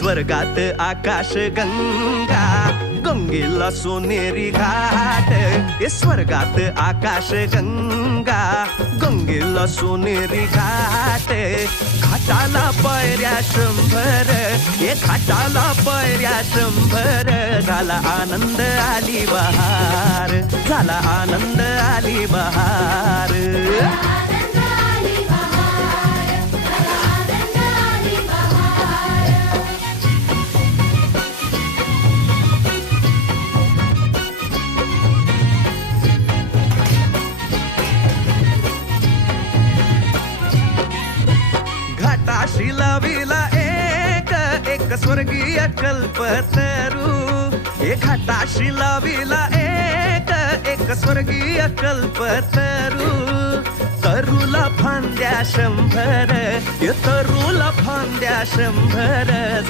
स्वर्गात आकाश गंगा, गंगेला सोनेरी घाट. स्वर्गात आकाश गंगा, गंगेला सोनेरी घाट. घाटाला पायऱ्या 100, घाटाला पायऱ्या 100. झाला आनंद आली बहार, झाला आनंद आली बहार. घाटाशी लाविला एक स्वर्गीय कल्पतरू. घाटाशी लाविला एक स्वर्गीय कल्पतरू. तरुला फांद्या 100, तरुला फांद्या 100.